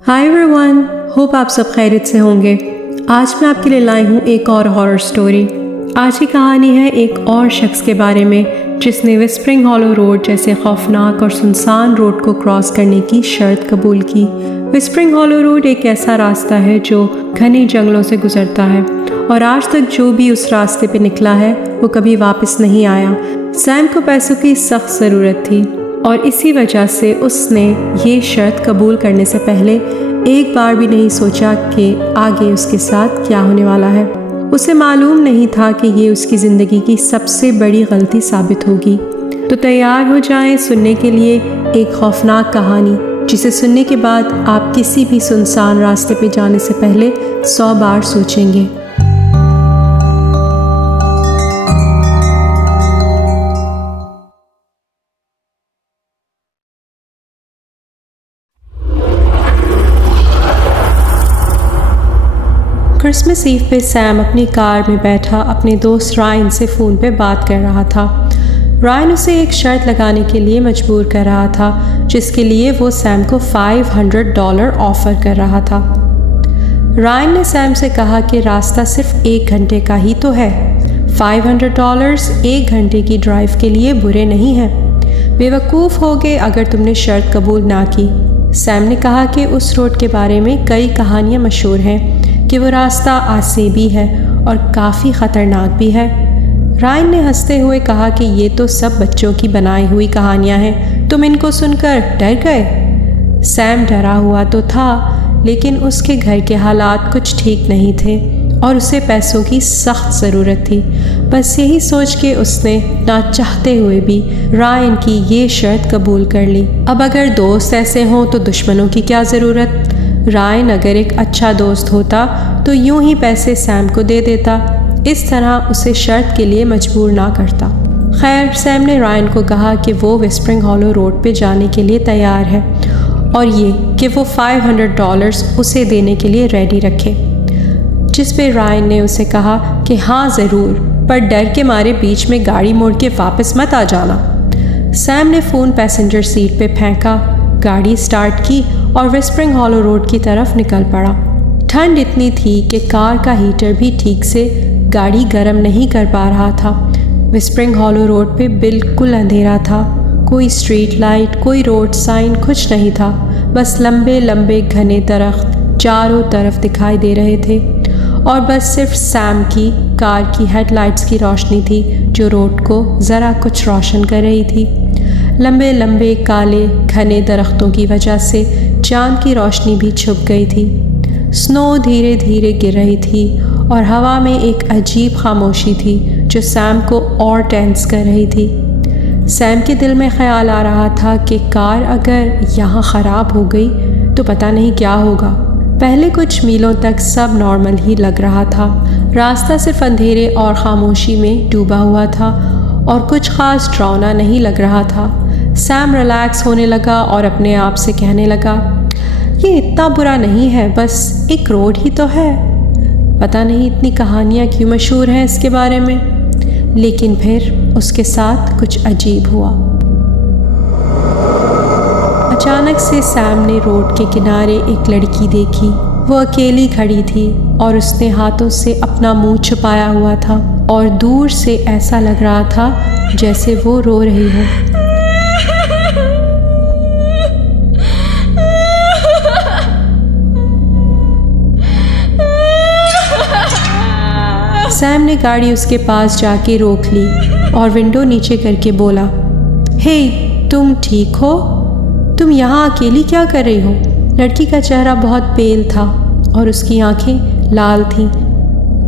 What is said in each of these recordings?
Hi everyone, hope आप सब खैरियत से होंगे। आज मैं आपके लिए लाई हूँ एक और हॉरर स्टोरी। आज की कहानी है एक और शख्स के बारे में जिसने विस्परिंग हॉलो रोड जैसे खौफनाक और सुनसान रोड को क्रॉस करने की शर्त कबूल की। विस्परिंग हॉलो रोड एक ऐसा रास्ता है जो घने जंगलों से गुजरता है और आज तक जो भी उस रास्ते पे निकला है वो कभी वापस नहीं आया। सैम को पैसों की सख्त ज़रूरत थी और इसी वजह से उसने ये शर्त कबूल करने से पहले एक बार भी नहीं सोचा कि आगे उसके साथ क्या होने वाला है। उसे मालूम नहीं था कि ये उसकी ज़िंदगी की सबसे बड़ी गलती साबित होगी। तो तैयार हो जाएं सुनने के लिए एक खौफनाक कहानी जिसे सुनने के बाद आप किसी भी सुनसान रास्ते पे जाने से पहले 100 बार सोचेंगे। क्रिसमस ईव पे सैम अपनी कार में बैठा अपने दोस्त रायन से फ़ोन पे बात कर रहा था। रायन उसे एक शर्त लगाने के लिए मजबूर कर रहा था जिसके लिए वो सैम को $500 ऑफ़र कर रहा था। रायन ने सैम से कहा कि रास्ता सिर्फ 1 घंटे का ही तो है। $500 1 घंटे की ड्राइव के लिए बुरे नहीं हैं। बेवकूफ़ हो गए अगर तुमने शर्त कबूल ना की। सैम ने कहा कि उस रोड के बारे में कई कहानियाँ मशहूर हैं कि वो रास्ता आसेबी है और काफ़ी ख़तरनाक भी है। रायन ने हंसते हुए कहा कि ये तो सब बच्चों की बनाई हुई कहानियाँ हैं, तुम इनको सुनकर डर गए। सैम डरा हुआ तो था लेकिन उसके घर के हालात कुछ ठीक नहीं थे और उसे पैसों की सख्त ज़रूरत थी। बस यही सोच के उसने ना चाहते हुए भी रायन की ये शर्त कबूल कर ली। अब अगर दोस्त ऐसे हों तो दुश्मनों की क्या ज़रूरत। रायन अगर एक अच्छा दोस्त होता तो यूं ही पैसे सैम को दे देता, इस तरह उसे शर्त के लिए मजबूर ना करता। खैर, सैम ने रायन को कहा कि वो विस्परिंग हॉलो रोड पे जाने के लिए तैयार है और ये कि वो $500 उसे देने के लिए रेडी रखे। जिस पे रायन ने उसे कहा कि हाँ ज़रूर, पर डर के मारे बीच में गाड़ी मोड़ के वापस मत आ जाना। सैम ने फ़ोन पैसेंजर सीट पे फेंका, गाड़ी स्टार्ट की और विस्परिंग हॉलो रोड की तरफ निकल पड़ा। ठंड इतनी थी कि कार का हीटर भी ठीक से गाड़ी गर्म नहीं कर पा रहा था। विस्परिंग हॉलो रोड पे बिल्कुल अंधेरा था। कोई स्ट्रीट लाइट, कोई रोड साइन, कुछ नहीं था। बस लंबे लंबे घने दरख्त चारों तरफ दिखाई दे रहे थे और बस सिर्फ सैम की कार की हेडलाइट्स की रोशनी थी जो रोड को ज़रा कुछ रोशन कर रही थी। लंबे लंबे काले घने दरख्तों की वजह से चांद की रोशनी भी छुप गई थी। स्नो धीरे धीरे गिर रही थी और हवा में एक अजीब खामोशी थी जो सैम को और टेंस कर रही थी। सैम के दिल में ख्याल आ रहा था कि कार अगर यहाँ ख़राब हो गई तो पता नहीं क्या होगा। पहले कुछ मीलों तक सब नॉर्मल ही लग रहा था। रास्ता सिर्फ अंधेरे और खामोशी में डूबा हुआ था और कुछ ख़ास डरावना नहीं लग रहा था। सैम रिलैक्स होने लगा और अपने आप से कहने लगा, ये इतना बुरा नहीं है, बस एक रोड ही तो है। पता नहीं इतनी कहानियाँ क्यों मशहूर हैं इसके बारे में। लेकिन फिर उसके साथ कुछ अजीब हुआ। अचानक से सैम ने रोड के किनारे एक लड़की देखी। वो अकेली खड़ी थी और उसने हाथों से अपना मुंह छुपाया हुआ था और दूर से ऐसा लग रहा था जैसे वो रो रही हो। सैम ने गाड़ी उसके पास जाके रोक ली और विंडो नीचे करके बोला, हे, तुम ठीक हो? तुम यहाँ अकेली क्या कर रही हो? लड़की का चेहरा बहुत पेल था और उसकी आंखें लाल थीं।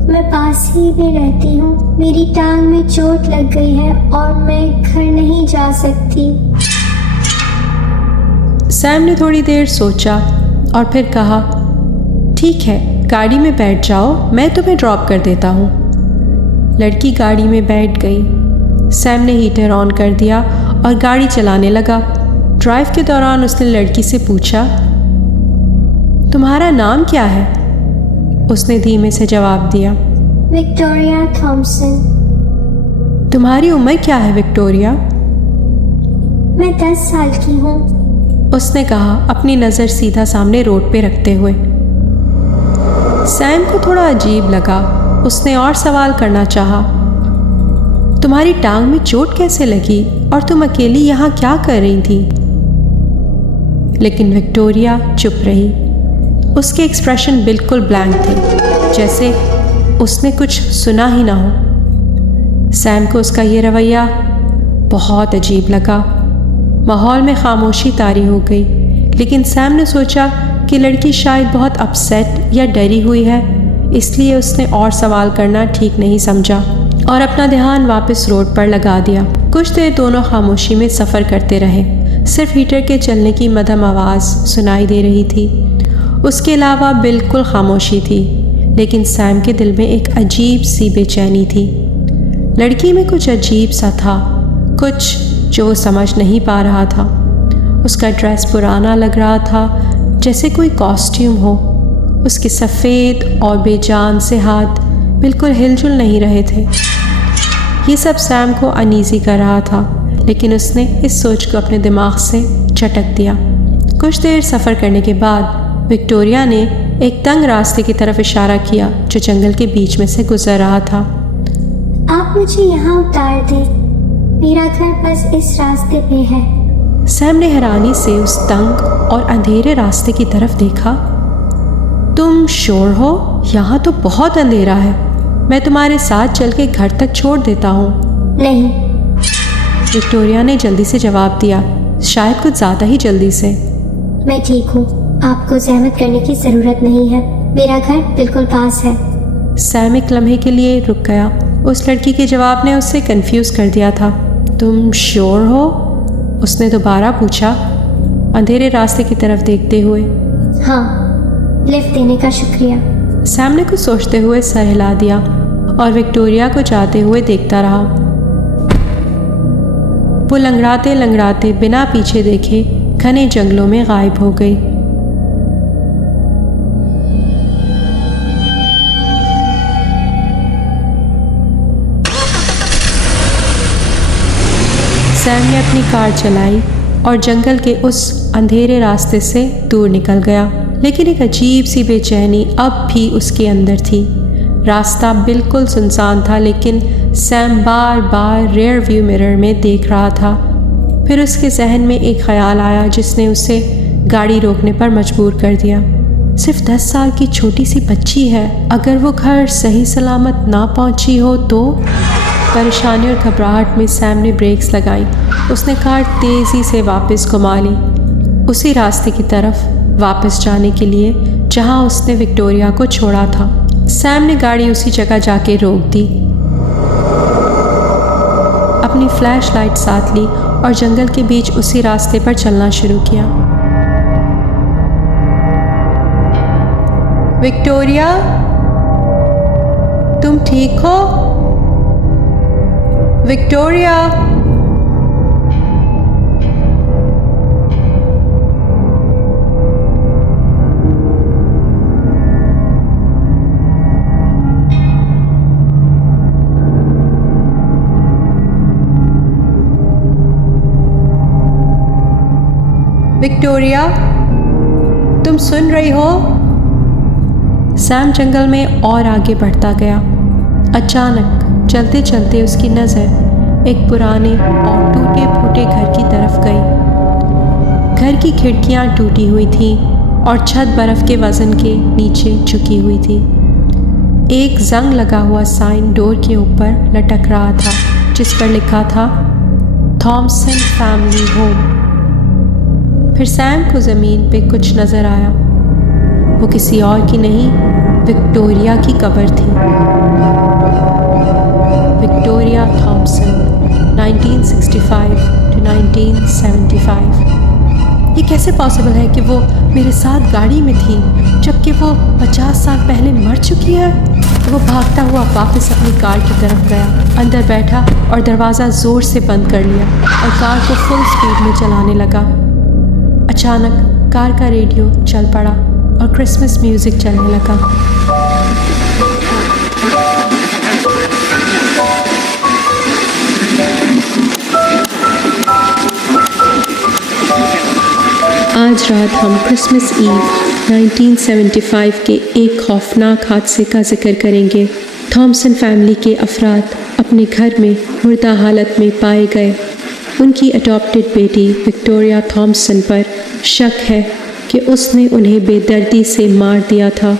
मैं पास ही में रहती हूँ। मेरी टांग में चोट लग गई है और मैं घर नहीं जा सकती। सैम ने थोड़ी देर सोचा और फिर कहा, ठीक है, गाड़ी में बैठ जाओ, मैं तुम्हें ड्रॉप कर देता हूँ। लड़की गाड़ी में बैठ गई। सैम ने हीटर ऑन कर दिया और गाड़ी चलाने लगा। ड्राइव के दौरान उसने लड़की से पूछा, तुम्हारा नाम क्या है? उसने धीमे से जवाब दिया, विक्टोरिया थॉमसन। तुम्हारी उम्र क्या है विक्टोरिया? मैं 10 साल की हूँ। उसने कहा अपनी नज़र सीधा सामने रोड पे रखते हुए। सैम को थोड़ा अजीब लगा। उसने और सवाल करना चाहा, तुम्हारी टांग में चोट कैसे लगी और तुम अकेली यहाँ क्या कर रही थी? लेकिन विक्टोरिया चुप रही। उसके एक्सप्रेशन बिल्कुल ब्लैंक थे, जैसे उसने कुछ सुना ही ना हो। सैम को उसका ये रवैया बहुत अजीब लगा। माहौल में खामोशी तारी हो गई, लेकिन सैम ने सोचा कि लड़की शायद बहुत अपसेट या डरी हुई है, इसलिए उसने और सवाल करना ठीक नहीं समझा और अपना ध्यान वापस रोड पर लगा दिया। कुछ देर दोनों खामोशी में सफ़र करते रहे। सिर्फ हीटर के चलने की मध्यम आवाज़ सुनाई दे रही थी। उसके अलावा बिल्कुल खामोशी थी, लेकिन सैम के दिल में एक अजीब सी बेचैनी थी। लड़की में कुछ अजीब सा था, कुछ जो वो समझ नहीं पा रहा था। उसका ड्रेस पुराना लग रहा था, जैसे कोई कॉस्ट्यूम हो। उसके सफ़ेद और बेजान से हाथ बिल्कुल हिलजुल नहीं रहे थे। ये सब सैम को अनईज़ी कर रहा था, लेकिन उसने इस सोच को अपने दिमाग से झटक दिया। कुछ देर सफ़र करने के बाद विक्टोरिया ने एक तंग रास्ते की तरफ इशारा किया जो जंगल के बीच में से गुजर रहा था। आप मुझे यहाँ उतार दें, मेरा घर बस इस रास्ते पे है। सैम ने हैरानी से उस तंग और अंधेरे रास्ते की तरफ देखा। तुम श्योर हो? यहाँ तो बहुत अंधेरा है। मैं तुम्हारे साथ चल के घर तक छोड़ देता हूँ। नहीं, विक्टोरिया ने जल्दी से जवाब दिया, शायद कुछ ज़्यादा ही जल्दी से। मैं ठीक हूँ, आपको जहमत करने की ज़रूरत नहीं है। मेरा घर बिल्कुल पास है। सैम एक लम्हे के लिए रुक गया। उस लड़की के जवाब ने उसे कंफ्यूज कर दिया था। तुम श्योर हो? उसने दोबारा पूछा, अंधेरे रास्ते की तरफ देखते हुए। हाँ, लिफ्ट देने का शुक्रिया। सैम ने कुछ सोचते हुए सर हिला दिया और विक्टोरिया को जाते हुए देखता रहा। वो लंगड़ाते लंगड़ाते बिना पीछे देखे घने जंगलों में गायब हो गई। सैम ने अपनी कार चलाई और जंगल के उस अंधेरे रास्ते से दूर निकल गया, लेकिन एक अजीब सी बेचैनी अब भी उसके अंदर थी। रास्ता बिल्कुल सुनसान था, लेकिन सैम बार बार रियर व्यू मिरर में देख रहा था। फिर उसके जहन में एक ख्याल आया जिसने उसे गाड़ी रोकने पर मजबूर कर दिया। सिर्फ 10 साल की छोटी सी बच्ची है, अगर वो घर सही सलामत ना पहुंची हो तो? परेशानी और घबराहट में सैम ने ब्रेक्स लगाई। उसने कार तेज़ी से वापस घुमा ली, उसी रास्ते की तरफ वापस जाने के लिए जहां उसने विक्टोरिया को छोड़ा था। सैम ने गाड़ी उसी जगह जाके रोक दी, अपनी फ्लैश लाइट साथ ली और जंगल के बीच उसी रास्ते पर चलना शुरू किया। विक्टोरिया, तुम ठीक हो? विक्टोरिया, विक्टोरिया, तुम सुन रही हो? सैम जंगल में और आगे बढ़ता गया। अचानक चलते चलते उसकी नज़र एक पुराने और टूटे फूटे घर की तरफ गई। घर की खिड़कियां टूटी हुई थीं और छत बर्फ़ के वज़न के नीचे झुकी हुई थी। एक जंग लगा हुआ साइन डोर के ऊपर लटक रहा था, जिस पर लिखा था थॉमसन फैमिली होम। फिर सैम को ज़मीन पे कुछ नज़र आया। वो किसी और की नहीं, विक्टोरिया की कब्र थी। Victoria Thomson, 1965 to 1975। ये कैसे पॉसिबल है कि वो मेरे साथ गाड़ी में थी जबकि वो 50 साल पहले मर चुकी है? वो भागता हुआ वापस अपनी कार की तरफ गया, अंदर बैठा और दरवाज़ा ज़ोर से बंद कर लिया और कार को फुल स्पीड में चलाने लगा। अचानक कार का रेडियो चल पड़ा और क्रिसमस म्यूज़िक चलने लगा। आज रात हम क्रिसमस ईव 1975 के एक खौफनाक हादसे का जिक्र करेंगे। थॉमसन फैमिली के अफराद अपने घर में मुर्दा हालत में पाए गए। उनकी अडॉप्टेड बेटी विक्टोरिया थॉमसन पर शक है कि उसने उन्हें बेदर्दी से मार दिया था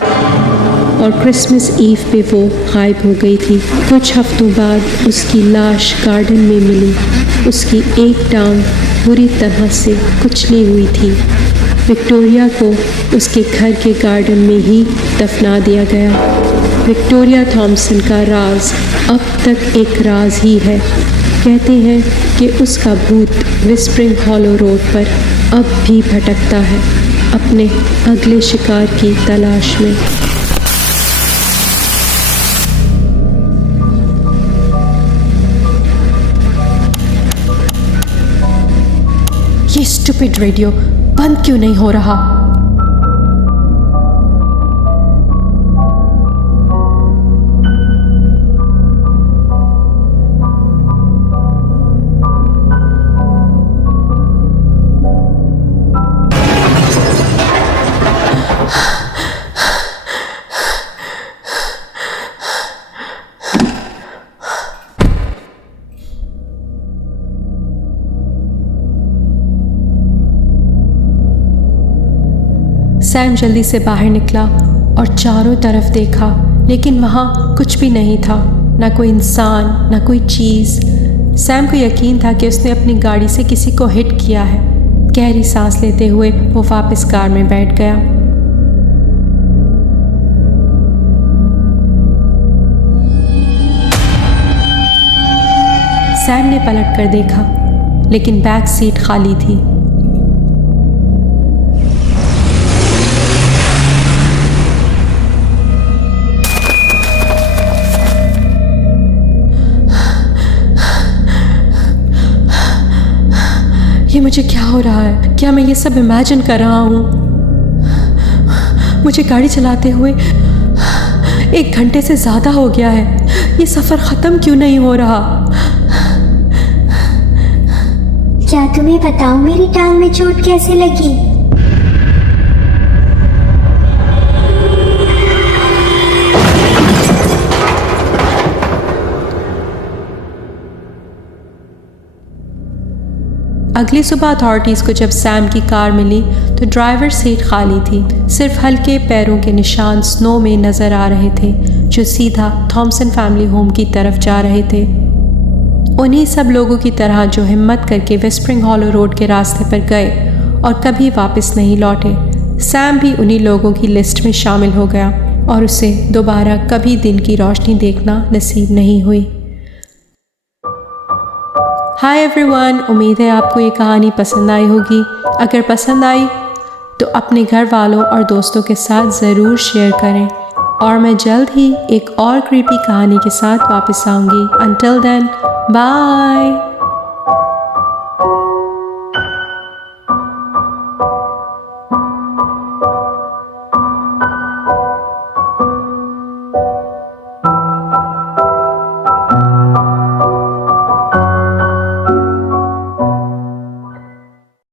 और क्रिसमस ईव पे वो गायब हो गई थी। कुछ हफ्तों बाद उसकी लाश गार्डन में मिली। उसकी एक टांग बुरी तरह से कुचली हुई थी। विक्टोरिया को उसके घर के गार्डन में ही दफना दिया गया। विक्टोरिया थॉमसन का राज अब तक एक राज ही है। कहते हैं कि उसका भूत विस्परिंग हॉलो रोड पर अब भी भटकता है, अपने अगले शिकार की तलाश में। ये स्टूपिड रेडियो बंद क्यों नहीं हो रहा? सैम जल्दी से बाहर निकला और चारों तरफ देखा, लेकिन वहाँ कुछ भी नहीं था। ना कोई इंसान, ना कोई चीज़। सैम को यकीन था कि उसने अपनी गाड़ी से किसी को हिट किया है। गहरी सांस लेते हुए वो वापस कार में बैठ गया। सैम ने पलट कर देखा, लेकिन बैक सीट खाली थी। ये मुझे क्या हो रहा है? क्या मैं ये सब इमेजिन कर रहा हूँ? मुझे गाड़ी चलाते हुए 1 घंटे से ज़्यादा हो गया है। ये सफ़र ख़त्म क्यों नहीं हो रहा? क्या तुम्हें बताऊं मेरी टांग में चोट कैसे लगी? अगली सुबह अथॉरिटीज़ को जब सैम की कार मिली तो ड्राइवर सीट खाली थी। सिर्फ हल्के पैरों के निशान स्नो में नज़र आ रहे थे, जो सीधा थॉमसन फैमिली होम की तरफ जा रहे थे। उन्हीं सब लोगों की तरह जो हिम्मत करके विस्परिंग हॉलो रोड के रास्ते पर गए और कभी वापस नहीं लौटे। सैम भी उन्हीं लोगों की लिस्ट में शामिल हो गया और उसे दोबारा कभी दिन की रोशनी देखना नसीब नहीं हुई। हाय एवरीवन, उम्मीद है आपको ये कहानी पसंद आई होगी। अगर पसंद आई तो अपने घर वालों और दोस्तों के साथ ज़रूर शेयर करें और मैं जल्द ही एक और क्रीपी कहानी के साथ वापस आऊँगी। Until then, bye.